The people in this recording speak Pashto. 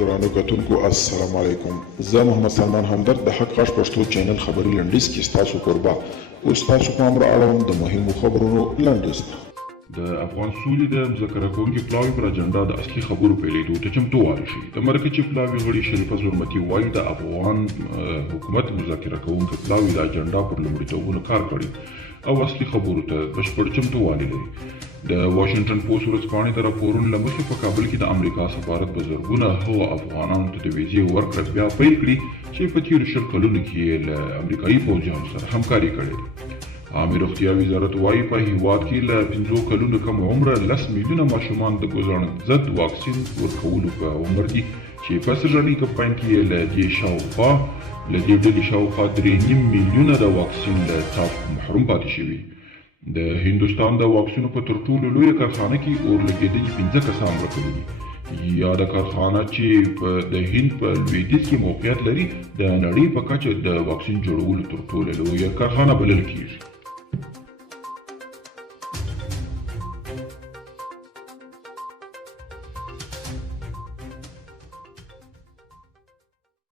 ګرانو کتونکو السلام علیکم. زه محمد سلمان همدرد د حق غږ پښتو چینل خبري لنډیز کې ستاسو کوربه اوس تاسو پام را اړوم د مهمو خبرونو لنډیز ته. د افغان سولې د مذاکره کوونکي پلاوي پر اجنډا د اصلي خبرو پیلېدو ته چمتووالی شي. د مرکزي پلاوي غړي شریفه زرمتي وایي د افغان حکومت مذاکره کوونکي پلاوي د اجنډا پر لومړیتوبونو کار کړی او اصلي خبرو ته بشپړ چمتووالی لري. د واشنگټن پوسټ ورځپاڼې د راپورونو له مخې په کابل کې د امریکا سفارت په زرګونه هغو افغانانو ته د ویزې ورکړه بیا پیل کړي چې په تېرو 20 کلونو کې له امریکایي پوځیانو سره همکاري کړې ده. عامه روغتیا وزارت وایي په هېواد کې له 5 کلونو کم عمره 10 میلیونه ماشومان د ګوزاڼ ضد واکسین ورکولو په عمر دي چې په سږني کمپاین کې له دې ډلې شاوخوا 3.5 میلیونه د واکسین له څاڅکو محروم پاتې شوي. د هندوستان د واکسینو په تر ټولو لویه کارخانه کې اور لګېدلي 15 کسان مړه کړي دي. یاده کارخانه چې د هند په لویدیځ کې موقعیت لري د نړۍ په کچه د واکسین جوړولو تر ټولو لویه کارخانه بلل کېږي.